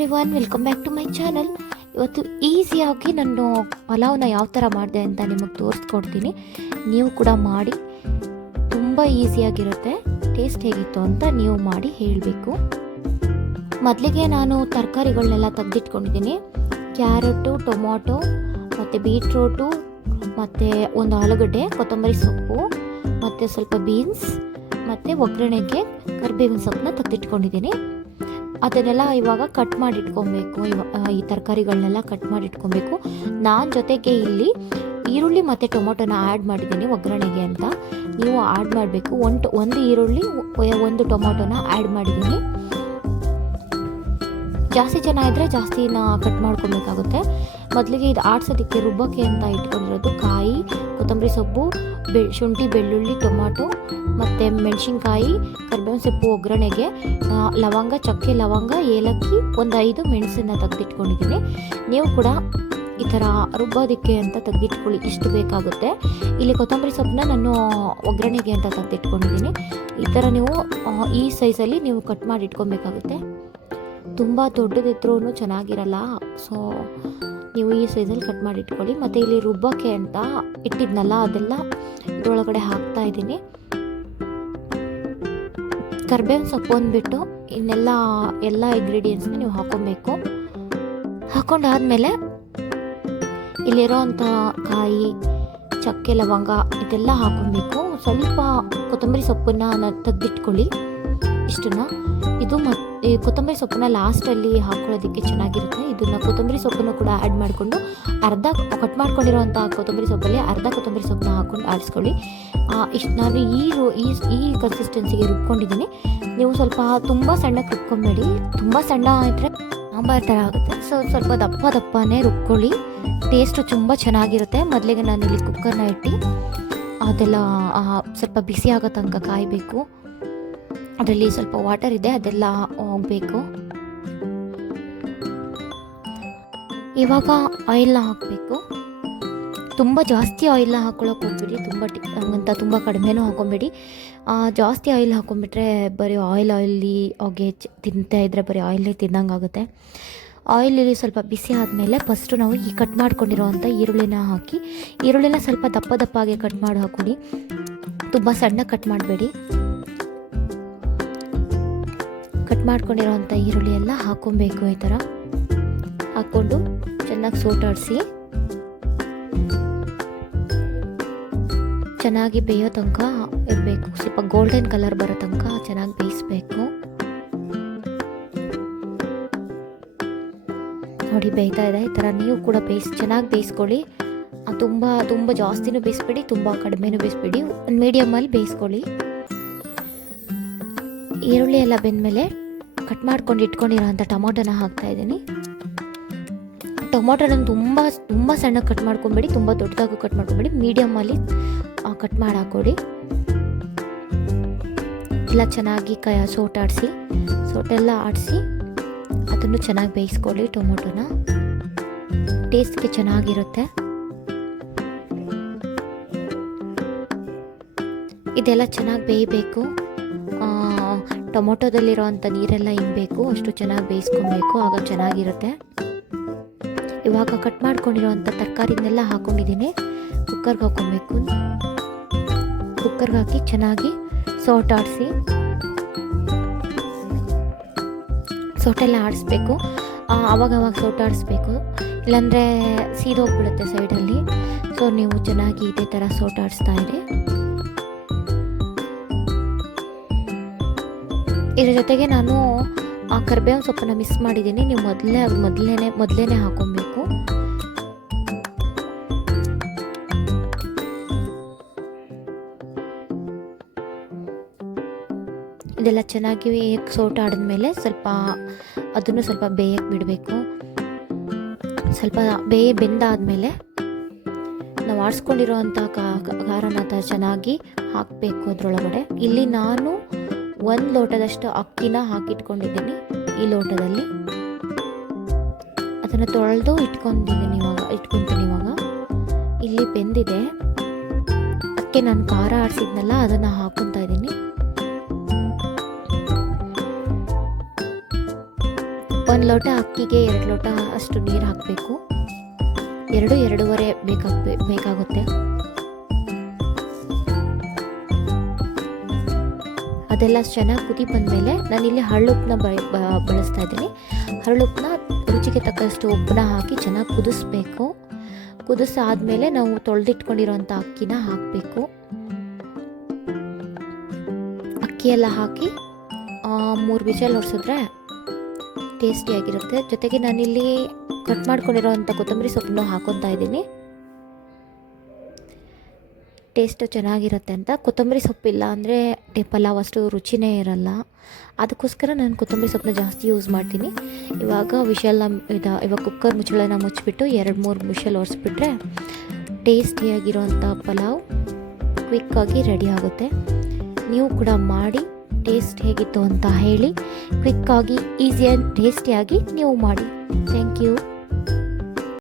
Everyone, welcome back to my channel. ಇವತ್ತು ಈಸಿಯಾಗಿ ನಾನು ಪಲಾವ್ನ ಯಾವ ಥರ ಮಾಡಿದೆ ಅಂತ ನಿಮಗೆ ತೋರಿಸ್ಕೊಡ್ತೀನಿ. ನೀವು ಕೂಡ ಮಾಡಿ, ತುಂಬ ಈಸಿಯಾಗಿರುತ್ತೆ. ಟೇಸ್ಟ್ ಹೇಗಿತ್ತು ಅಂತ ನೀವು ಮಾಡಿ ಹೇಳಬೇಕು. ಮೊದಲಿಗೆ ನಾನು ತರಕಾರಿಗಳನ್ನೆಲ್ಲ ತೆಗೆದಿಟ್ಕೊಂಡಿದ್ದೀನಿ. ಕ್ಯಾರೆಟು, ಟೊಮೊಟೊ ಮತ್ತು ಬೀಟ್ರೋಟು ಮತ್ತು ಒಂದು ಆಲೂಗಡ್ಡೆ, ಕೊತ್ತಂಬರಿ ಸೊಪ್ಪು ಮತ್ತು ಸ್ವಲ್ಪ ಬೀನ್ಸ್ ಮತ್ತು ಒಗ್ಗರಣೆಗೆ ಕರಿಬೇವಿನ ಸೊಪ್ಪನ್ನ ತೆಗೆದಿಟ್ಕೊಂಡಿದ್ದೀನಿ. ಅದನ್ನೆಲ್ಲ ಇವಾಗ ಕಟ್ ಮಾಡಿ ಇಟ್ಕೊಬೇಕು. ಈ ತರಕಾರಿಗಳನ್ನೆಲ್ಲ ಕಟ್ ಮಾಡಿ ಇಟ್ಕೊಬೇಕು. ನಾನು ಜೊತೆಗೆ ಇಲ್ಲಿ ಈರುಳ್ಳಿ ಮತ್ತು ಟೊಮೊಟೊನ ಆ್ಯಡ್ ಮಾಡಿದ್ದೀನಿ ಒಗ್ಗರಣೆಗೆ ಅಂತ. ನೀವು ಆ್ಯಡ್ ಮಾಡಬೇಕು. ಒಂದು ಈರುಳ್ಳಿ, ಒಂದು ಟೊಮೊಟೊನ ಆ್ಯಡ್ ಮಾಡಿದ್ದೀನಿ. ಜಾಸ್ತಿ ಜನ ಇದ್ದರೆ ಜಾಸ್ತಿನ ಕಟ್ ಮಾಡ್ಕೊಬೇಕಾಗುತ್ತೆ. ಮೊದಲಿಗೆ ಇದು ಆಡ್ಸೋದಕ್ಕೆ ರುಬ್ಬಕ್ಕೆ ಅಂತ ಇಟ್ಕೊಂಡಿರೋದು ಕಾಯಿ, ಕೊತ್ತಂಬರಿ ಸೊಪ್ಪು, ಶುಂಠಿ, ಬೆಳ್ಳುಳ್ಳಿ, ಟೊಮಾಟೊ ಮತ್ತು ಮೆಣಸಿನ್ಕಾಯಿ, ಕರಿಬೇವಿನ ಸೊಪ್ಪು ಒಗ್ಗರಣೆಗೆ, ಲವಂಗ, ಚಕ್ಕೆ, ಲವಂಗ, ಏಲಕ್ಕಿ, ಒಂದು 5 ಮೆಣಸನ್ನು ತೆಗೆದಿಟ್ಕೊಂಡಿದ್ದೀನಿ. ನೀವು ಕೂಡ ಈ ಥರ ರುಬ್ಬೋದಕ್ಕೆ ಅಂತ ತೆಗೆದಿಟ್ಕೊಳ್ಳಿ. ಇಷ್ಟು ಬೇಕಾಗುತ್ತೆ. ಇಲ್ಲಿ ಕೊತ್ತಂಬರಿ ಸೊಪ್ಪನ್ನ ನಾನು ಒಗ್ಗರಣೆಗೆ ಅಂತ ತೆಗೆದಿಟ್ಕೊಂಡಿದ್ದೀನಿ. ಈ ಥರ ನೀವು ಈ ಸೈಜಲ್ಲಿ ನೀವು ಕಟ್ ಮಾಡಿ ಇಟ್ಕೊಬೇಕಾಗುತ್ತೆ. ತುಂಬ ದೊಡ್ಡದಿದ್ರೂ ಚೆನ್ನಾಗಿರಲ್ಲ. ಸೊ ನೀವು ಈ ಸೈಜಲ್ಲಿ ಕಟ್ ಮಾಡಿ ಇಟ್ಕೊಳ್ಳಿ. ಮತ್ತು ಇಲ್ಲಿ ರುಬ್ಬಕ್ಕೆ ಅಂತ ಇಟ್ಟಿದ್ನಲ್ಲ, ಅದೆಲ್ಲ ಇದರೊಳಗಡೆ ಹಾಕ್ತಾ ಇದ್ದೀನಿ. ಕರಿಬೇವಿನ ಸೊಪ್ಪು ಅಂದ್ಬಿಟ್ಟು ಎಲ್ಲ ಇಂಗ್ರೀಡಿಯೆಂಟ್ಸ್ನ ನೀವು ಹಾಕ್ಕೊಬೇಕು. ಹಾಕ್ಕೊಂಡಾದ್ಮೇಲೆ ಇಲ್ಲಿರೋವಂಥ ಕಾಯಿ, ಚಕ್ಕೆ, ಲವಂಗ ಇದೆಲ್ಲ ಹಾಕ್ಕೊಬೇಕು. ಸ್ವಲ್ಪ ಕೊತ್ತಂಬರಿ ಸೊಪ್ಪನ್ನು ತೆಗೆದಿಟ್ಕೊಳ್ಳಿ. ಇಷ್ಟನ್ನು ಈ ಕೊತ್ತಂಬರಿ ಸೊಪ್ಪನ್ನ ಲಾಸ್ಟಲ್ಲಿ ಹಾಕ್ಕೊಳ್ಳೋದಕ್ಕೆ ಚೆನ್ನಾಗಿರುತ್ತೆ. ಇದನ್ನು ಕೊತ್ತಂಬರಿ ಸೊಪ್ಪನ್ನು ಕೂಡ ಆ್ಯಡ್ ಮಾಡಿಕೊಂಡು ಕಟ್ ಮಾಡ್ಕೊಂಡಿರೋವಂಥ ಕೊತ್ತಂಬರಿ ಸೊಪ್ಪಲ್ಲಿ ಅರ್ಧ ಕೊತ್ತಂಬರಿ ಸೊಪ್ಪನ್ನ ಹಾಕ್ಕೊಂಡು ಆಡಿಸ್ಕೊಳ್ಳಿ. ಇಷ್ಟು ನಾನು ಈ ಕನ್ಸಿಸ್ಟೆನ್ಸಿಗೆ ರುಬ್ಕೊಂಡಿದ್ದೀನಿ. ನೀವು ಸ್ವಲ್ಪ ತುಂಬ ಸಣ್ಣಕ್ಕೆ ರುಬ್ಕೊಬೇಡಿ. ತುಂಬ ಸಣ್ಣ ಇದ್ದರೆ ಸಾಂಬಾರು ಥರ ಆಗುತ್ತೆ. ಸೊ ಸ್ವಲ್ಪ ದಪ್ಪನೇ ರುಬ್ಕೊಳ್ಳಿ. ಟೇಸ್ಟು ತುಂಬ ಚೆನ್ನಾಗಿರುತ್ತೆ. ಮೊದಲಿಗೆ ನಾನು ಇಲ್ಲಿ ಕುಕ್ಕರ್ನ ಇಟ್ಟು ಅದೆಲ್ಲ ಸ್ವಲ್ಪ ಬಿಸಿ ಆಗೋ ತನಕ ಕಾಯಬೇಕು. ಅದರಲ್ಲಿ ಸ್ವಲ್ಪ ವಾಟರ್ ಇದೆ, ಅದೆಲ್ಲ ಹೋಗಬೇಕು. ಇವಾಗ ಆಯಿಲ್ನ ಹಾಕಬೇಕು. ತುಂಬ ಜಾಸ್ತಿ ಆಯಿಲ್ನ ಹಾಕ್ಕೊಳ್ಳೋಕೆ ಹೋಗ್ಬಿಡಿ. ತುಂಬ ಕಡಿಮೆನೂ ಹಾಕೊಂಬಿಡಿ. ಜಾಸ್ತಿ ಆಯಿಲ್ ಹಾಕೊಂಡ್ಬಿಟ್ರೆ ಬರೀ ಆಯಿಲಿ ಹೊಗೆ ತಿಂತಾ ಇದ್ದರೆ ಬರೀ ಆಯಿಲೇ ತಿನ್ನಂಗಾಗುತ್ತೆ. ಆಯಿಲಲ್ಲಿ ಸ್ವಲ್ಪ ಬಿಸಿ ಆದಮೇಲೆ ಫಸ್ಟು ನಾವು ಈ ಕಟ್ ಮಾಡ್ಕೊಂಡಿರೋವಂಥ ಈರುಳ್ಳಿನ ಹಾಕಿ, ಈರುಳ್ಳಿನ ಸ್ವಲ್ಪ ದಪ್ಪಾಗೆ ಕಟ್ ಮಾಡಿ ಹಾಕ್ಕೊಡಿ. ತುಂಬ ಸಣ್ಣ ಕಟ್ ಮಾಡಬೇಡಿ. ಕಟ್ ಮಾಡ್ಕೊಂಡಿರೋವಂಥ ಈರುಳ್ಳಿ ಎಲ್ಲ ಹಾಕ್ಕೊಬೇಕು. ಈ ಥರ ಹಾಕ್ಕೊಂಡು ಚೆನ್ನಾಗಿ ಸೋಟಾಡಿಸಿ, ಚೆನ್ನಾಗಿ ಬೇಯೋ ತನಕ ಇರಬೇಕು. ಸ್ವಲ್ಪ ಗೋಲ್ಡನ್ ಕಲರ್ ಬರೋ ತನಕ ಚೆನ್ನಾಗಿ ಬೇಯಿಸ್ಬೇಕು. ನೋಡಿ ಬೇಯ್ತಾ ಇದೆ. ಈ ಥರ ನೀವು ಕೂಡ ಚೆನ್ನಾಗಿ ಬೇಯಿಸ್ಕೊಳ್ಳಿ. ತುಂಬ ಜಾಸ್ತಿನೂ ಬೇಯಿಸ್ಬೇಡಿ, ತುಂಬ ಕಡಿಮೆನೂ ಬೇಯಿಸ್ಬೇಡಿ. ಒಂದು ಮೀಡಿಯಮಲ್ಲಿ ಬೇಯಿಸ್ಕೊಳ್ಳಿ. ಈರುಳ್ಳಿ ಎಲ್ಲ ಬೆಂದಮೇಲೆ ಕಟ್ ಮಾಡ್ಕೊಂಡು ಇಟ್ಕೊಂಡಿರೋಂಥ ಟೊಮೊಟೊನ ಹಾಕ್ತಾಯಿದ್ದೀನಿ. ಟೊಮೊಟೊನ ತುಂಬ ಸಣ್ಣಗೆ ಕಟ್ ಮಾಡ್ಕೊಬೇಡಿ, ತುಂಬ ದೊಡ್ಡದಾಗೂ ಕಟ್ ಮಾಡ್ಕೊಬೇಡಿ. ಮೀಡಿಯಮಲ್ಲಿ ಕಟ್ ಮಾಡಿ ಹಾಕ್ಕೊಡಿ. ಎಲ್ಲ ಚೆನ್ನಾಗಿ ಸೋಟೆಲ್ಲ ಆಡಿಸಿ ಅದನ್ನು ಚೆನ್ನಾಗಿ ಬೇಯಿಸ್ಕೊಳ್ಳಿ. ಟೊಮೊಟೊನ ಟೇಸ್ಟ್ಗೆ ಚೆನ್ನಾಗಿರುತ್ತೆ. ಇದೆಲ್ಲ ಚೆನ್ನಾಗಿ ಬೇಯಬೇಕು. ಟೊಮೊಟೊದಲ್ಲಿರೋವಂಥ ನೀರೆಲ್ಲ ಹಿಂಗಬೇಕು, ಅಷ್ಟು ಚೆನ್ನಾಗಿ ಬೇಯಿಸ್ಕೊಬೇಕು. ಆಗ ಚೆನ್ನಾಗಿರುತ್ತೆ. ಇವಾಗ ಕಟ್ ಮಾಡ್ಕೊಂಡಿರೋವಂಥ ತರಕಾರಿನೆಲ್ಲ ಹಾಕ್ಕೊಂಡಿದ್ದೀನಿ. ಕುಕ್ಕರ್ಗೆ ಹಾಕ್ಕೊಬೇಕು. ಕುಕ್ಕರ್ಗೆ ಹಾಕಿ ಚೆನ್ನಾಗಿ ಸೋಟೆಲ್ಲ ಆಡಿಸ್ಬೇಕು. ಆವಾಗ ಸೋಟಾಡಿಸ್ಬೇಕು, ಇಲ್ಲಾಂದರೆ ಸೀದೋಗ್ಬಿಡುತ್ತೆ ಸೈಡಲ್ಲಿ. ಸೊ ನೀವು ಚೆನ್ನಾಗಿ ಇದೇ ಥರ ಸೋಟಾಡಿಸ್ತಾ ಇರಿ. ಇದ್ರ ಜೊತೆಗೆ ನಾನು ಕರಿಬೇವಿನ ಸೊಪ್ಪನ್ನು ಮಿಕ್ಸ್ ಮಾಡಿದ್ದೀನಿ. ನೀವು ಮೊದಲೇನೆ ಹಾಕ್ಕೊಬೇಕು. ಇದೆಲ್ಲ ಚೆನ್ನಾಗಿ ಸೋಟಾಡಿದ್ಮೇಲೆ ಅದನ್ನು ಸ್ವಲ್ಪ ಬೇಯಕ್ಕೆ ಬಿಡಬೇಕು. ಸ್ವಲ್ಪ ಬೆಂದಾದ್ಮೇಲೆ ನಾವು ಆಡಿಸ್ಕೊಂಡಿರೋವಂಥ ಖಾರನ ಚೆನ್ನಾಗಿ ಹಾಕಬೇಕು ಅದರೊಳಗಡೆ. ಇಲ್ಲಿ ನಾನು 1 ಲೋಟದಷ್ಟು ಅಕ್ಕಿನ ಹಾಕಿಟ್ಕೊಂಡಿದ್ದೀನಿ. ಈ ಲೋಟದಲ್ಲಿ ಅದನ್ನು ತೊಳೆದು ಇಟ್ಕೊತೀನಿ. ಇವಾಗ ಇಲ್ಲಿ ಬೆಂದಿದೆ. ಅದಕ್ಕೆ ನಾನು ಖಾರ ಆಡಿಸಿದ್ನಲ್ಲ ಅದನ್ನು ಹಾಕ್ಕೊತಾ ಇದ್ದೀನಿ. 1 ಲೋಟ ಅಕ್ಕಿಗೆ 2 ಲೋಟ ಅಷ್ಟು ನೀರು ಹಾಕಬೇಕು. 2-2.5 ಬೇಕಾಗುತ್ತೆ. ಅದೆಲ್ಲ ಚೆನ್ನಾಗಿ ಕುದಿ ಬಂದಮೇಲೆ ನಾನಿಲ್ಲಿ ಹರಳುಪ್ಪನ್ನ ಬಳಸ್ತಾ ಇದ್ದೀನಿ. ಹರಳುಪ್ಪನ್ನ ರುಚಿಗೆ ತಕ್ಕಷ್ಟು ಉಪ್ಪನ್ನ ಹಾಕಿ ಚೆನ್ನಾಗಿ ಕುದಿಸ್ಬೇಕು. ಕುದಿಸಾದ್ಮೇಲೆ ನಾವು ತೊಳೆದಿಟ್ಕೊಂಡಿರೋಂಥ ಅಕ್ಕಿನ ಹಾಕಬೇಕು. ಅಕ್ಕಿ ಎಲ್ಲ ಹಾಕಿ 3 ವಿಷಲ್ ಹೊಡ್ಸಿದ್ರೆ ಟೇಸ್ಟಿಯಾಗಿರುತ್ತೆ. ಜೊತೆಗೆ ನಾನಿಲ್ಲಿ ಕಟ್ ಮಾಡ್ಕೊಂಡಿರೋಂಥ ಕೊತ್ತಂಬರಿ ಸೊಪ್ಪನ್ನು ಹಾಕೊತಾ ಇದ್ದೀನಿ. ಟೇಸ್ಟು ಚೆನ್ನಾಗಿರುತ್ತೆ ಅಂತ. ಕೊತ್ತಂಬರಿ ಸೊಪ್ಪಿಲ್ಲ ಅಂದರೆ ಪಲಾವ್ ಅಷ್ಟು ರುಚಿನೇ ಇರಲ್ಲ. ಅದಕ್ಕೋಸ್ಕರ ನಾನು ಕೊತ್ತಂಬರಿ ಸೊಪ್ಪನ್ನ ಜಾಸ್ತಿ ಯೂಸ್ ಮಾಡ್ತೀನಿ. ಇವಾಗ ಕುಕ್ಕರ್ ಮುಚ್ಚಳನ ಮುಚ್ಚಿಬಿಟ್ಟು 2-3 ವಿಷಲ್ ಹೊಡ್ಸ್ಬಿಟ್ರೆ ಟೇಸ್ಟಿಯಾಗಿರೋಂಥ ಪಲಾವ್ ಕ್ವಿಕ್ಕಾಗಿ ರೆಡಿ ಆಗುತ್ತೆ. ನೀವು ಕೂಡ ಮಾಡಿ ಟೇಸ್ಟ್ ಹೇಗಿತ್ತು ಅಂತ ಹೇಳಿ. ಕ್ವಿಕ್ಕಾಗಿ, ಈಸಿಯಾಗಿ, ಟೇಸ್ಟಿಯಾಗಿ ನೀವು ಮಾಡಿ. Thank you.